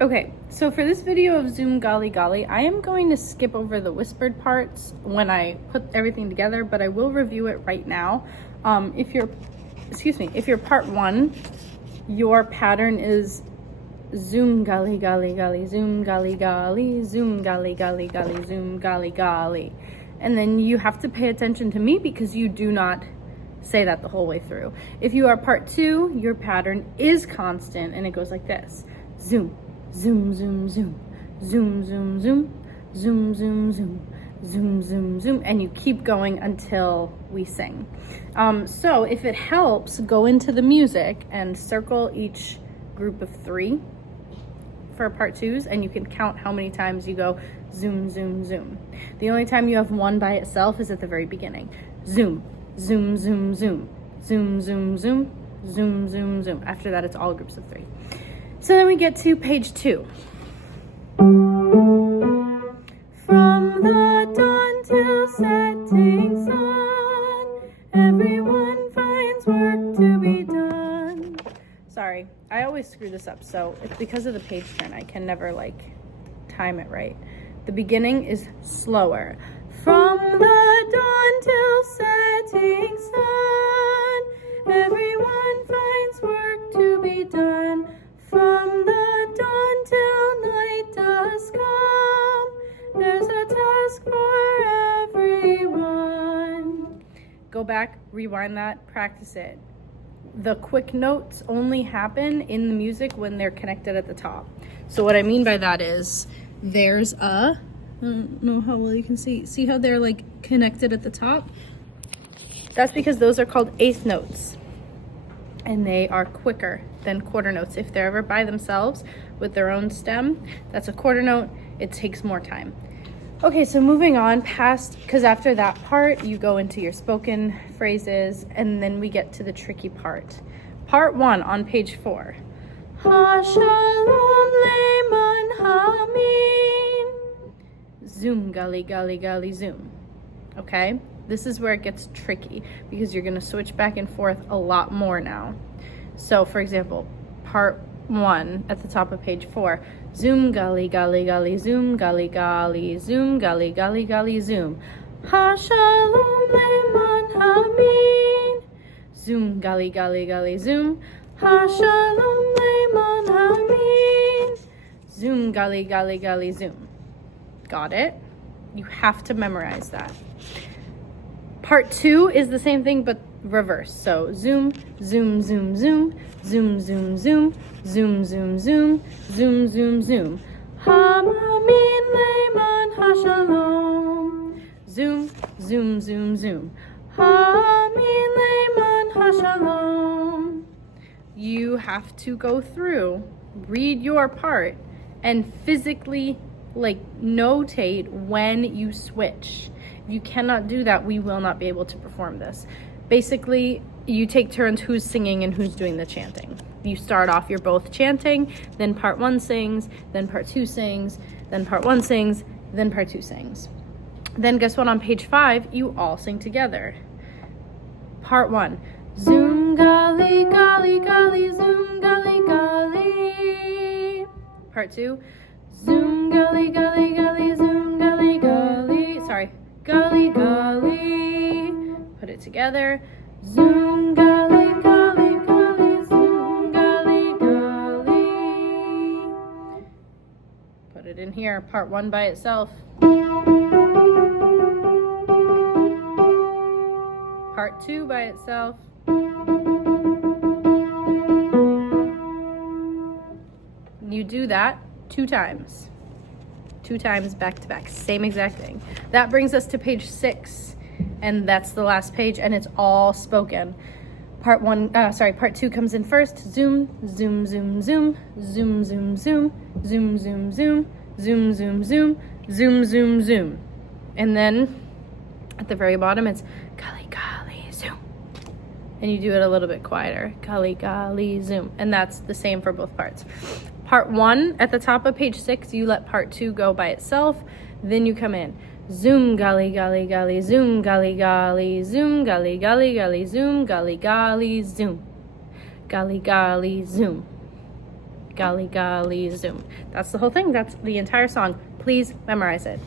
Okay, so for this video of Zum Gali Gali, I am going to skip over the whispered parts when I put everything together, but I will review it right now. If you're part one, your pattern is Zum Gali Gali Gali, Zum Gali Gali, Zum Gali Gali Gali, Zum Gali Gali. And then you have to pay attention to me because you do not say that the whole way through. If you are part two, your pattern is constant and it goes like this. Zoom, zoom, zoom, zoom, zoom, zoom, zoom, zoom, zoom, zoom, zoom, zoom, zoom, and you keep going until we sing. So if it helps, go into the music and circle each group of three for part twos, and you can count how many times you go zoom, zoom, zoom. The only time you have one by itself is at the very beginning. Zoom, zoom, zoom, zoom, zoom, zoom, zoom, zoom, zoom, zoom. After that, it's all groups of three. So then we get to page 2. From the dawn till setting sun, everyone finds work to be done. Sorry, I always screw this up, so it's because of the page turn. I can never time it right. The beginning is slower. From the dawn till setting sun, everyone finds work to be done. From the dawn till night does come, there's a task for everyone. Go back, rewind that, practice it. The quick notes only happen in the music when they're connected at the top. So what I mean by that is there's I don't know how well you can see how they're connected at the top? That's because those are called eighth notes, and they are quicker than quarter notes. If they're ever by themselves with their own stem, that's a quarter note. It takes more time. Okay, so moving on past, because after that part, you go into your spoken phrases, and then we get to the tricky part. Part 1 on page 4. Ha shalom leman hamim. Zum Gali Gali Gali Zoom. Okay? This is where it gets tricky because you're going to switch back and forth a lot more now. So, for example, part 1 at the top of page 4. Zum Gali Gali Gali Zum Gali Gali Zum Gali Gali Gali Zoom. Ha shalom leman hamim. Zum Gali Gali Gali Zoom. Ha shalom leman hamim. Zum Gali Gali Gali Zoom. Got it? You have to memorize that. Part 2 is the same thing but reverse. So zoom, zoom, zoom, zoom, zoom, zoom, zoom, zoom, zoom, zoom, zoom, zoom, zoom. Hamamin leman hashalom. Zoom, zoom, zoom, zoom. Hamamin leman hashalom. You have to go through, read your part, and physically notate when you switch. If you cannot do that, we will not be able to perform this. Basically, you take turns who's singing and who's doing the chanting. You start off, you're both chanting, then part 1 sings, then part 2 sings, then part 1 sings, then part 2 sings. Then guess what, on page 5, you all sing together. Part 1. Zum Gali Gali Gali Zum Gali Gali. Part 2. Zum Gali Gali Gali Zum Gali Gali. Sorry, Gali Gali. Put it together. Zum Gali Gali Gali Zum Gali Gali. Put it in here. Part 1 by itself. Part 2 by itself. You do that 2 times. 2 times back to back. Same exact thing. That brings us to page 6. And that's the last page, and it's all spoken. Part 2 comes in first. Zoom, zoom, zoom, zoom, zoom, zoom, zoom, zoom, zoom, zoom, zoom, zoom, zoom, zoom, zoom, zoom. And then at the very bottom, it's Gali Gali Zoom. And you do it a little bit quieter. Gali Gali Zoom. And that's the same for both parts. Part 1 at the top of page 6, you let part 2 go by itself. Then you come in. Zum Gali Gali Gali Zum Gali Gali Zum Gali Gali Gali Zum Gali Gali Zoom. Gali Gali Zoom. gali gali zoom. That's the whole thing. That's the entire song. Please memorize it.